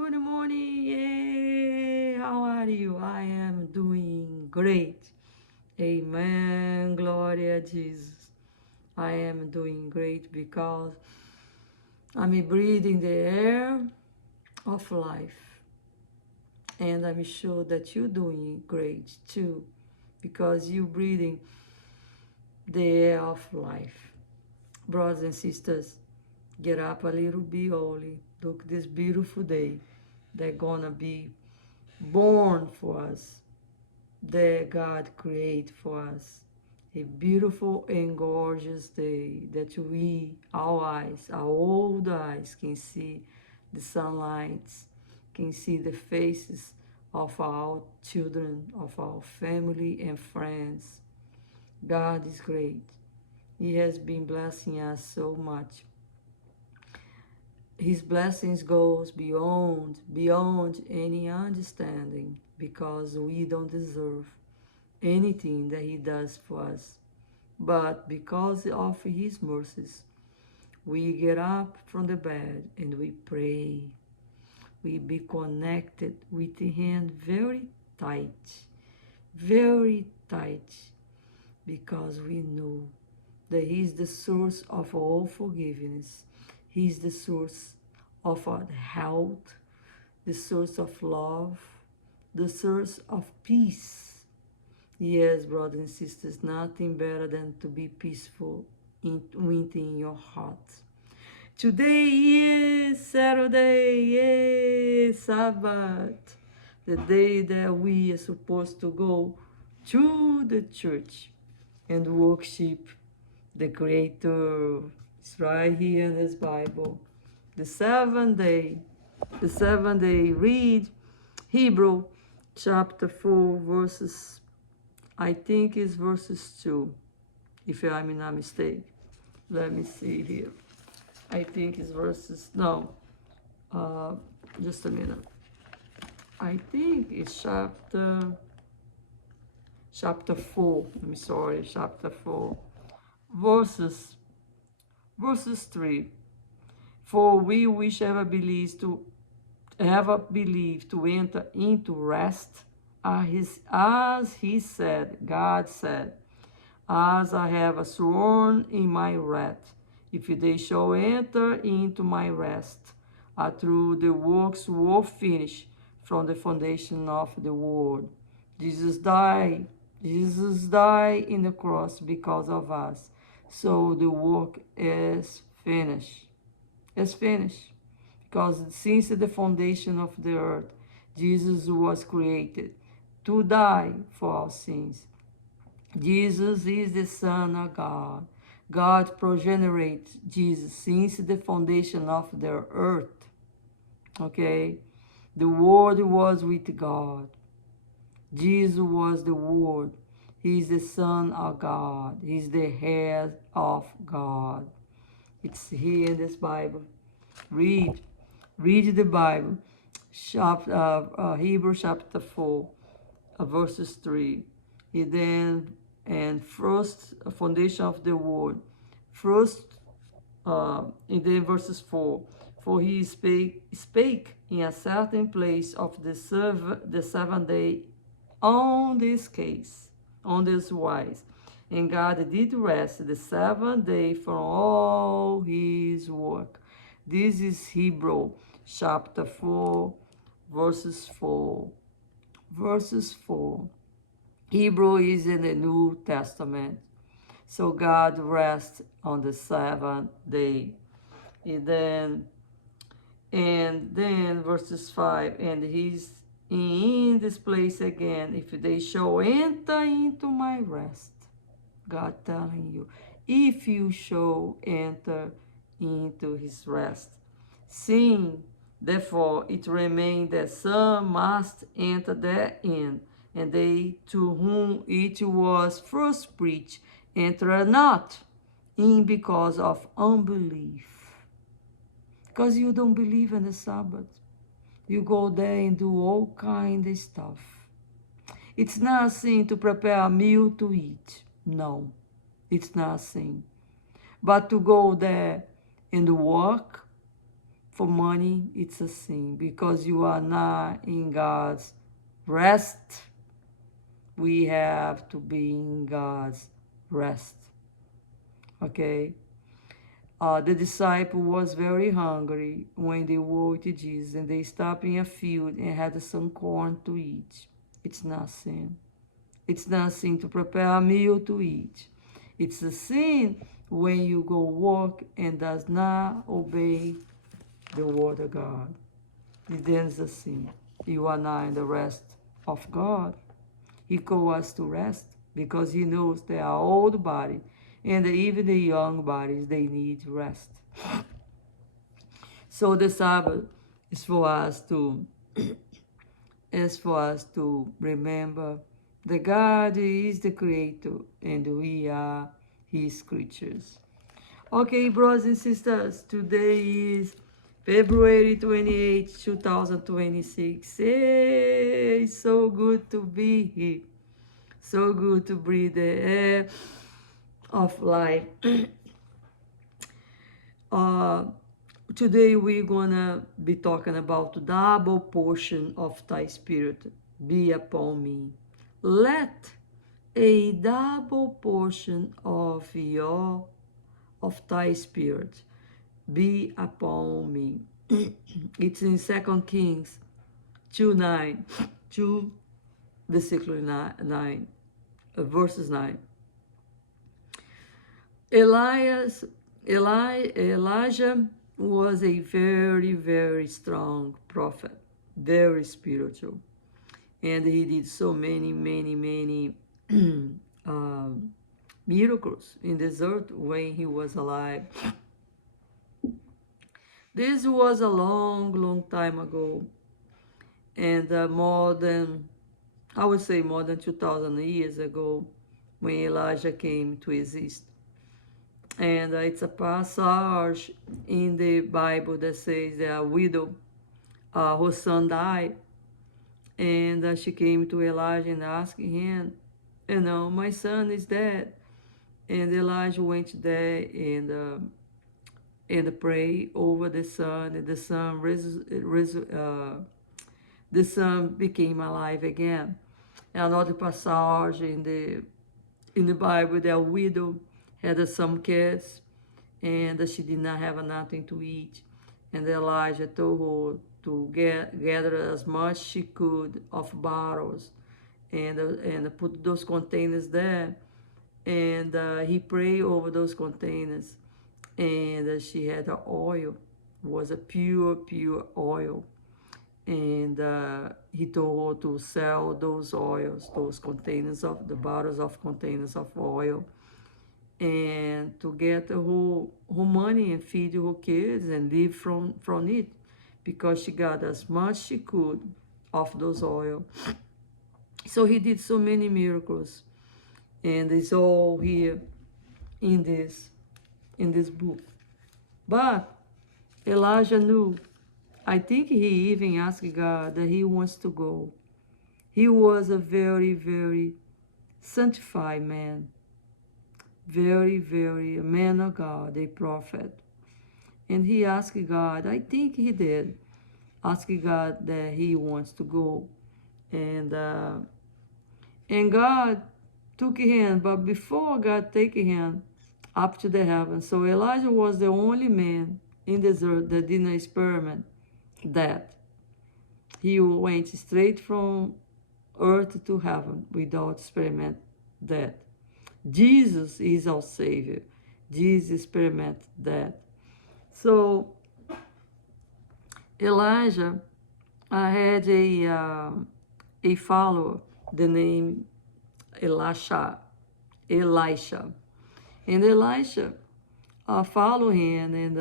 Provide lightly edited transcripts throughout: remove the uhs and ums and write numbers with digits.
Good morning. Yay. How are you? I am doing great. Amen. Gloria a Jesus. I am doing great because I'm breathing the air of life. And I'm sure that you're doing great too because you're breathing the air of life. Brothers and sisters, get up a little bit early. Look this beautiful day. They're gonna be born for us, that God create for us. A beautiful and gorgeous day that our old eyes can see the sunlight, can see the faces of our children, of our family and friends. God is great. He has been blessing us so much. His blessings goes beyond any understanding because we don't deserve anything that he does for us. But because of his mercies, we get up from the bed and we pray. We be connected with him very tight, because we know that he is the source of all forgiveness. He is the source of our health, the source of love, the source of peace. Yes, brothers and sisters, nothing better than to be peaceful within your heart. Today is Saturday, yes, Sabbath, the day that we are supposed to go to the church and worship the Creator. It's right here in this Bible. The seventh day, read Hebrew chapter 4, verses, I think is verses 2, if I'm not mistaken. Let me see here. I think it's verses, no, uh, just a minute. I think it's chapter 4, I'm sorry, chapter 4, verses 3. For we which ever believed to enter into rest, as he said, God said, as I have sworn in my wrath, if they shall enter into my rest, through the works were finished from the foundation of the world. Jesus died. Jesus died in the cross because of us. So the work is finished. It's finished. Because since the foundation of the earth, Jesus was created to die for our sins. Jesus is the Son of God. God progenerates Jesus since the foundation of the earth. Okay? The Word was with God. Jesus was the Word. He is the Son of God. He is the head of God. It's here in this Bible. Read the Bible. Hebrew chapter 4, verses 3. And first foundation of the world. First, in the verses 4. For he spake in a certain place of the seventh day on this case, on this wise. And God did rest the seventh day from all his work. This is Hebrew chapter 4, verses 4. Verses 4. Hebrew is in the New Testament. So God rests on the seventh day. And then verses 5, and he's in this place again, if they shall enter into my rest. God telling you, if you shall enter into his rest. Seeing, therefore, it remains that some must enter therein, and they to whom it was first preached enter not in because of unbelief. Because you don't believe in the Sabbath. You go there and do all kind of stuff. It's nothing to prepare a meal to eat. No, it's nothing. But to go there and work for money, it's a sin because you are not in God's rest. We have to be in God's rest. Okay? The disciple was very hungry when they were with Jesus, and they stopped in a field and had some corn to eat. It's not sin. It's not sin to prepare a meal to eat. It's a sin when you go work and does not obey the word of God. Then it's a sin. You are not in the rest of God. He calls us to rest because he knows that our old body and even the young bodies, they need rest. So the Sabbath is for us to remember that God is the creator and we are his creatures. Okay, brothers and sisters, today is February 28, 2026. Hey, it's so good to be here. So good to breathe the air of life. Today we're gonna be talking about the double portion of thy spirit be upon me. Let a double portion of thy spirit be upon me. It's in 2 Kings 2:9, 2 verses 9. Elijah was a very, very strong prophet, very spiritual. And he did so many, many, many miracles in this earth when he was alive. This was a long, long time ago. And I would say more than 2,000 years ago when Elijah came to exist. And it's a passage in the Bible that says that a widow, her son died, and she came to Elijah and asked him, my son is dead. And Elijah went there and prayed over the son, and the son became alive again. Another passage in the Bible, that widow had some kids, and she did not have nothing to eat. And Elijah told her to gather as much she could of bottles and put those containers there. And he prayed over those containers. And she had oil. It was a pure, pure oil. And he told her to sell those oils, those containers of the bottles of containers of oil, and to get her money and feed her kids and live from it, because she got as much she could of those oil. So he did so many miracles, and it's all here in this book. But Elijah knew. I think he even asked God that he wants to go. He was a very, very sanctified man. Very, very a man of God, a prophet. And he asked God, I think he did, ask God that he wants to go. And God took him, but before God take him up to the heavens. So Elijah was the only man in this earth that did not experiment that. He went straight from earth to heaven without experiment that. Jesus is our Savior. Jesus experimented that. So Elijah had a follower, the name Elisha. And Elisha followed him and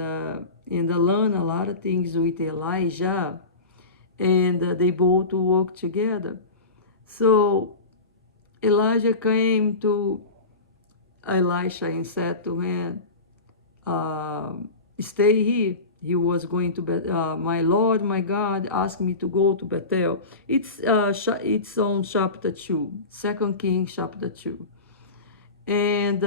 learned a lot of things with Elijah. And they both worked together. So Elijah came to Elisha and said to him, stay here. He was going to my Lord, my God, asked me to go to Bethel. It's on chapter 2, 2 Kings chapter 2. And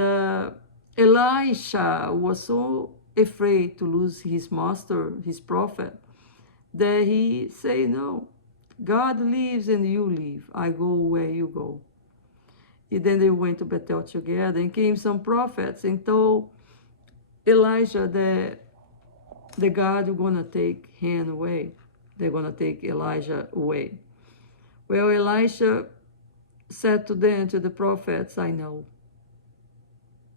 Elisha was so afraid to lose his master, his prophet, that he say, no, God lives and you live. I go where you go. And then they went to Bethel together, and came some prophets and told Elijah that the God is going to take him away. They're going to take Elijah away. Well, Elisha said to them, to the prophets, I know.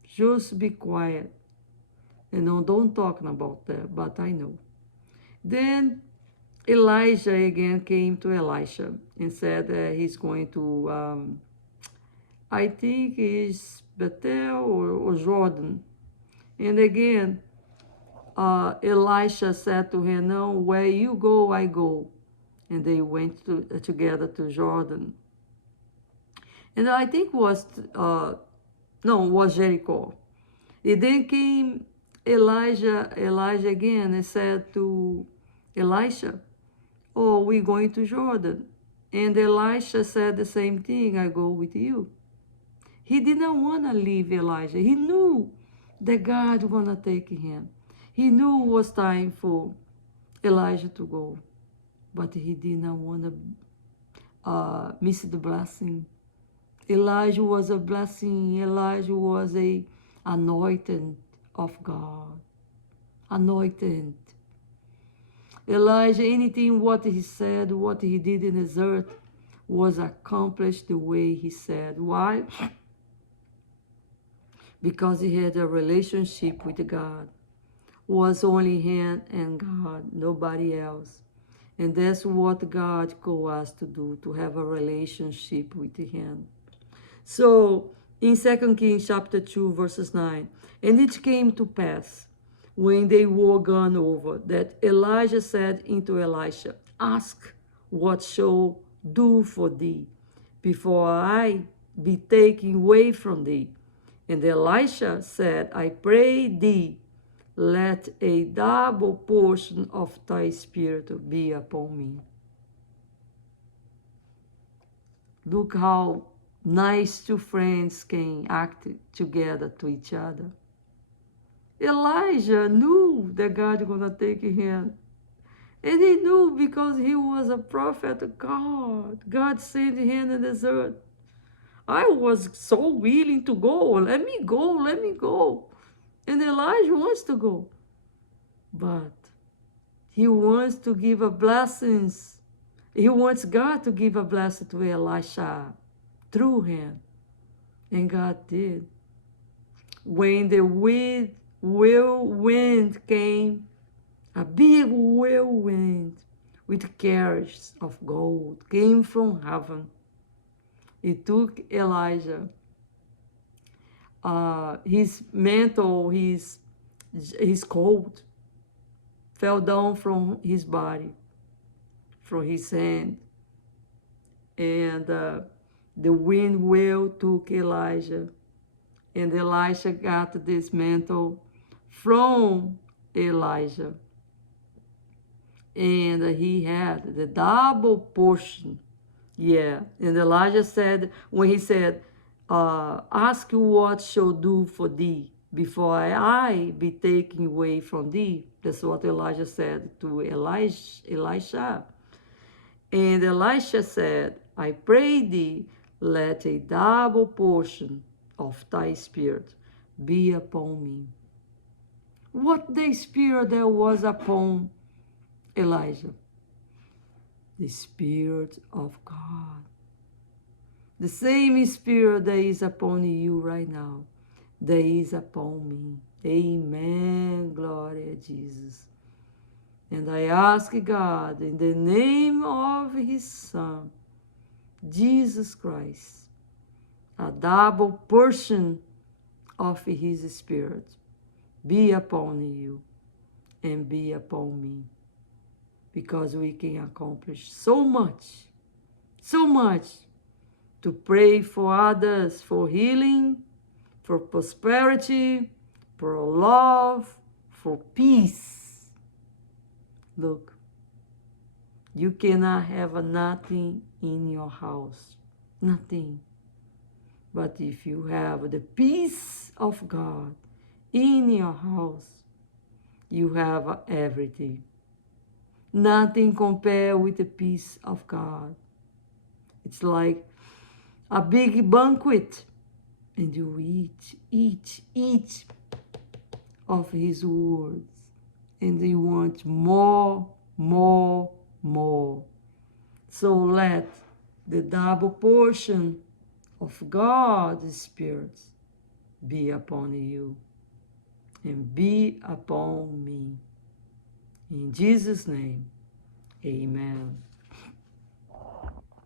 Just be quiet. And no, don't talk about that, but I know. Then Elijah again came to Elisha and said that he's going to, I think it's Bethel or Jordan. And again, Elisha said to him, no, where you go, I go. And they went together to Jordan. And I think was Jericho. And then came Elijah again and said to Elisha, oh, we're going to Jordan. And Elisha said the same thing, I go with you. He didn't want to leave Elijah. He knew that God was going to take him. He knew it was time for Elijah to go. But he did not want to miss the blessing. Elijah was a blessing. Elijah was a anointed of God. Anointed. Elijah, anything what he said, what he did in his earth was accomplished the way he said. Why? Because he had a relationship with God. Was only him and God, nobody else. And that's what God called us to do, to have a relationship with him. So, in 2 Kings chapter 2, verses 9, and it came to pass, when they were gone over, that Elijah said unto Elisha, ask what shall do for thee, before I be taken away from thee. And Elisha said, I pray thee, let a double portion of thy spirit be upon me. Look how nice two friends can act together to each other. Elijah knew that God was going to take him. And he knew because he was a prophet of God. God sent him in this earth. I was so willing to go. Let me go, let me go. And Elijah wants to go. But he wants to give a blessings. He wants God to give a blessing to Elisha through him. And God did. When the whirlwind came, a big whirlwind with carriages of gold came from heaven. It took Elijah, his mantle, his coat, fell down from his body, from his hand. And the wind wheel took Elijah. And Elisha got this mantle from Elijah. And he had the double portion. Yeah. And Elijah said, when he said, ask what shall do for thee before I be taken away from thee. That's what Elijah said to Elisha. And Elisha said, I pray thee, let a double portion of thy spirit be upon me. What the spirit that was upon Elijah? The Spirit of God. The same Spirit that is upon you right now, that is upon me. Amen. Glory to Jesus. And I ask God, in the name of his Son, Jesus Christ, a double portion of his Spirit be upon you and be upon me. Because we can accomplish so much to pray for others, for healing, for prosperity, for love, for peace. Look, you cannot have nothing in your house, nothing. But if you have the peace of God in your house, you have everything. Nothing compare with the peace of God. It's like a big banquet, and you eat of His words, and you want more, more, more. So let the double portion of God's Spirit be upon you and be upon me. In Jesus' name, amen.